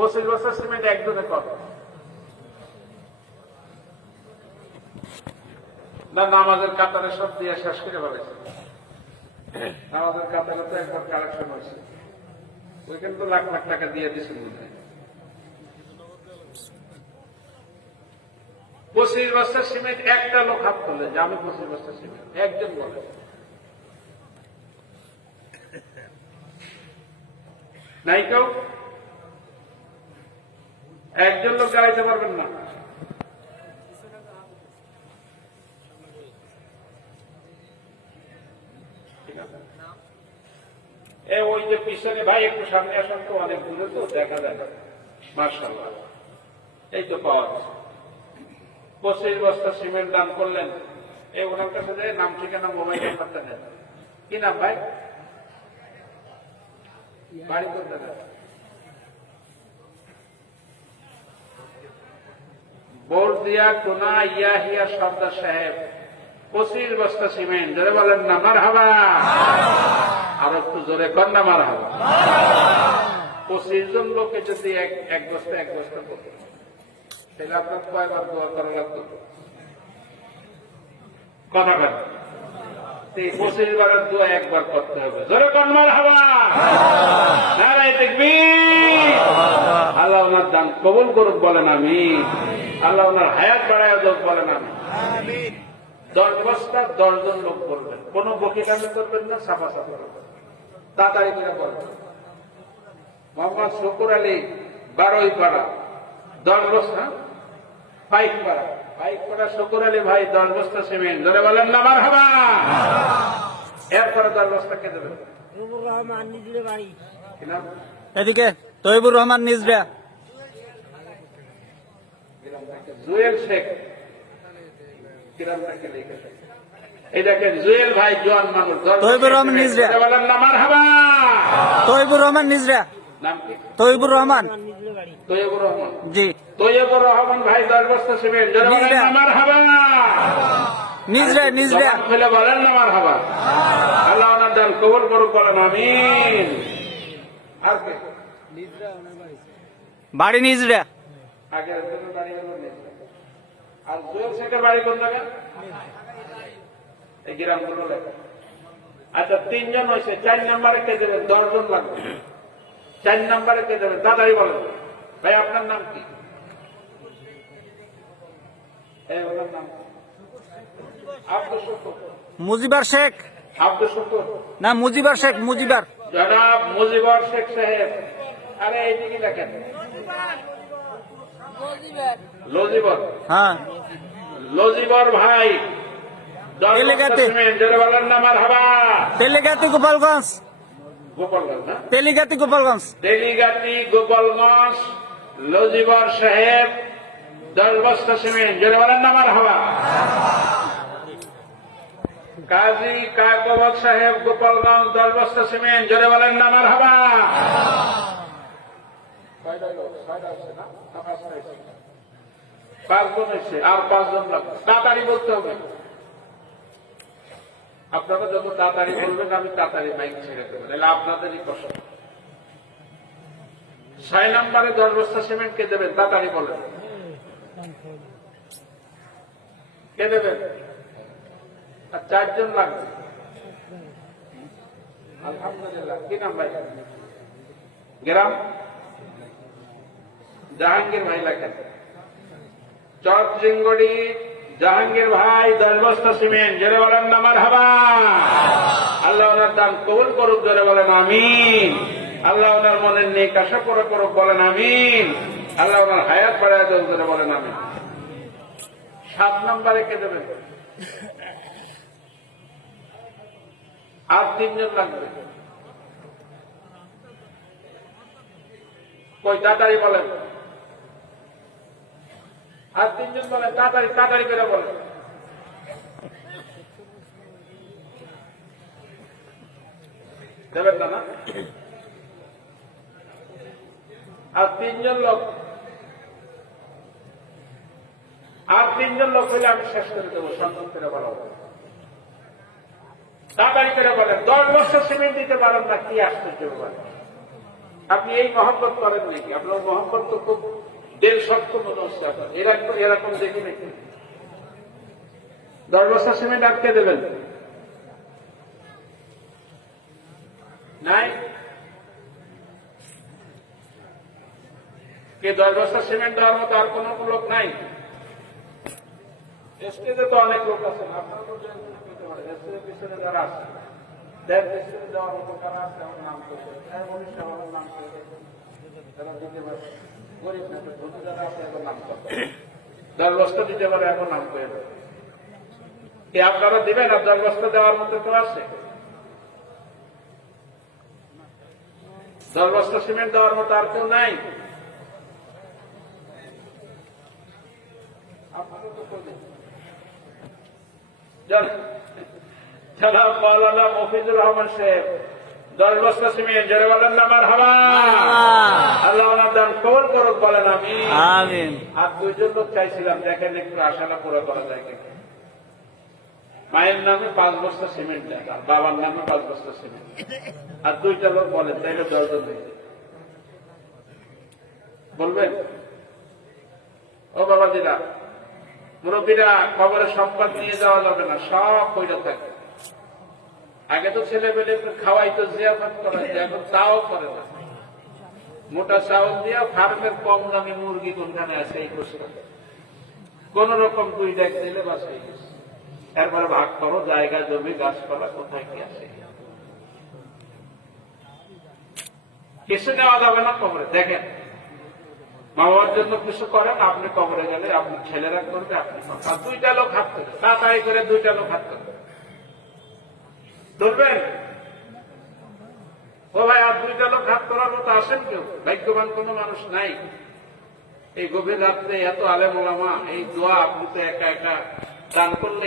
25 বস্তা সিমেন্ট একজনে কত না? নামাজের কাতারে সব দিয়ে শেষ করে ফেলেছে। নামাজের কাতারে তো একবার কালেকশন হয়েছে, ওইখানে তো লাখ লাখ টাকা দিয়ে দিয়েছে। 25 বস্তা সিমেন্ট একটা লোক হাত তোলে যে আমি 25 বস্তা সিমেন্ট, একজন বলে নাই কেউ? একজন লোক গাড়াইতে পারবেন না। ওই যে পিছনে ভাই একটু সামনে আসেন তো, অনেক দূরে তো দেখা যায়। মাশাআল্লাহ, এই তো পাওয়া গেছে। 25 বস্তা সিমেন্ট দান করলেন। এই ওনার কাছে যে নাম ঠিকানা মোবাইল নাম্বারটা দেন। কি নাম ভাই? বাড়ি করতে দেন। বলদিয়া টোনা ইয়াহিয়া সর্দার সাহেব 25 বস্তা সিমেন্ট। জোরে বলেন না মারহাবা। আর একটু জোরে কর না মারহাবা। 25 জন লোকে যদি এক বস্তা করতে, তাহলে আপনার কয়বার দোয়া করা লাগতো? কথা বলেন। 25 বারের দোয়া একবার করতে হবে। জোরে কর মারহাবা। নারায়ে তাকবীর। আল্লাহ ওনার দান কবুল করুক বলেন আমিন। আল্লাহ ওনার হায়াত বাড়ায় দেন বলেন আমিন। 10 বস্তা 10 জন লোক করবেন, কোন বকিটামি করবেন না, সাফা সাফা করবেন, তাড়াতাড়ি করে বলবেন। মোহাম্মদ শুকুর আলী 12 পাড়া 10 বস্তা, 5 পাড়া শুকুর আলী ভাই 10 বস্তা সিমেন্ট। ধরে বলেন না মারহাবা। এরপরে 10 বস্তা কে দেবেন? এদিকে তৈবুর রহমান নিজরা, জুয়েল শেখ, এই দেখেন জুয়েল ভাই জোয়ান মানুষ। তৈবুর রহমান নিজরা, বলেন না মারহাবা। তৈবুর রহমান নিজরা, নাম কি? তৈবুর রহমান। তৈবুর রহমান। জি, তৈবুর রহমান ভাই 10 বস্তা সিমেন্ট। বলেন না মারহাবা। নিজরা খুলে বলেন না মারহাবা। আল্লাহ ওনার দান কবুল করুক বলেন আমিন। আর কে? বাড়ি নিজরা, আগে বাড়ি হলো নিজরা। আর জুয়েল শেখের বাড়ি কোন জায়গা? এই গ্রামগুলো লেখা। আচ্ছা 3 জন হয়েছে। 4 নম্বরে কে দেবেন? 10 জন লাগবে। 4 নম্বরে কে দেবেন? তাড়াতাড়ি বলেন ভাই। আপনার নাম কি? ওনার নাম আব্দুল শুকুর। মুজিবার শেখ। আব্দুল শুকুর না, মুজিবার শেখ, মুজিবার। জনাব মুজিবর শেখ সাহেব। আরে এইদিকে দেখেন, লজিবর। হ্যাঁ, লজিবর ভাই তেলেগাতে। বলেন না মারহাবা। তেলিগাতি গোপালগঞ্জ, গোপালগঞ্জ না, তেলিগাতি গোপালগঞ্জ। তেলিগাতি গোপালগঞ্জ লজিবর সাহেব 10 বস্তা সিমেন্ট। জোরে বলেন না মারহাবা। কাজী কাকবত সাহেব গোপালগঞ্জ 10 বস্তা সিমেন্ট। জোরে বলেন না মারহাবা। 5 জন হয়েছে, আর 5 জন লাগবে। তাড়াতাড়ি বলতে হবে। আপনারা যত তাড়াতাড়ি বলবেন আমি তাড়াতাড়ি মাইক ছেড়ে দেবো, তাহলে আপনাদেরই কষ্ট। 6 নম্বরে 10 বস্তা সিমেন্ট কে দেবেন? তাড়াতাড়ি বলেন। কে দেবেন? আর 4 জন লাগবে। আলহামদুলিল্লাহ। কি নাম ভাই? গ্রাম? জাহাঙ্গীর ভাই লেখেন। চরজিঙ্গড়ি জাহাঙ্গীর ভাই 10 বস্তা সিমেন্ট। জোরে বলেন না মারহাবা। আল্লাহ ওনার দান কবুল করুক। জোরে বলেন আমিন। আল্লাহ ওনার মনের নেক আশা পুরো করুক বলেন আমিন। আল্লাহ ওনার হায়াত বাড়ায় দেন। জোরে বলেন আমিন। 7 নম্বরে কে দেবেন? আর 3 জন লাগবে। কই? তাড়াতাড়ি বলেন। আর 3 জন বলেন। তাড়াতাড়ি করে বলেন। দেবেন না? আর 3 জন লোক, আর 3 জন লোক হইলে আমি শেষ করে দেবো। সন্ধান করে বলা হবে। তাড়াতাড়ি করে বলেন। 10 বস্তা সিমেন্ট দিতে পারেন না, কি আশ্চর্য। আপনি এই মহব্বত করেন নাকি? আপনার মহব্বত তো খুব দেড় শক্ত মনে হচ্ছে আপনার। এরকম দেখি নাকি? 10 বস্তা সিমেন্ট আটকে দেবেন নাই? কে 10 বস্তা সিমেন্ট দেওয়ার মতো আর কোন লোক নাই? স্টেজে তো অনেক লোক আছেন, আপনারা তো পেতে পারেন। স্টেজের পিছনে যারা আছে, দেড় পিছনে দেওয়ার মতো কারা আছে আমার নাম করছে, আমার নাম করছে, তারা দিতে পারে। গরিব না, ধনী যারা আছে এখন নাম করবে, 10 বস্তা দিতে পারে এখন নাম করে দেবে। কি আপনারা দিবেন? আর 10 বস্তা দেওয়ার মতো তো আছে? 10 বস্তা সিমেন্ট দেওয়ার মতো আর কেউ নাই? জনাব মাওলানা মফিজুর রহমান সাহেব 10 বস্তা সিমেন্ট, জোরে বলেন না মারহাবা। আল্লাহ ওনার দান কবুল করুক, বলেন আমিন। আমিন। আর 2জন লোক চাইছিলাম, দেখেন একটু আশাটা পুরো করা যায় কিনা। মায়ের নামে 5 বস্তা সিমেন্ট দেন, আর বাবার নামে 5 বস্তা সিমেন্ট, আর 2টা লোক বলেন, তাইলে 10 জন হয়ে যায়। বলবেন? ও বাবাজিরা, মুরব্বীরা, খবরে সম্পদ নিয়ে যাওয়া যাবে না, সব পয়লা থাকে। আগে তো ছেলেবেলে খাওয়াইতো, জিয়াফত করাইতো, এখন তাও করে না। মোটা চাউল দিয়া ফার্মের কম দামি মুরগি কোনখানে আছে এই প্রশ্ন। কোন রকম 2 ডাক দিলে বাস হয়ে গেছে। এরপরে ভাগ করো, জায়গা জমি গাছপালা কোথায় কি আছে। কিছু নেওয়া যাবে না কবরে। দেখেন, মা বাবার জন্য কিছু করেন, আপনি কবরে গেলে আপনি ছেলেরা করবে, আপনি করবেন। আর 2টা লোক হাত করবে, তাড়াতাড়ি করে 2টা লোক হাত করবে, ধরবেন? ও ভাই, আর 2টা লোক হাত তোলার মতো আসেন কেউ? ভাগ্যবান কোন মানুষ নাই। এই গভীর রাত্রে এত আলেম ওলামা, এই দোয়া আপনি তো একা একা দান করলে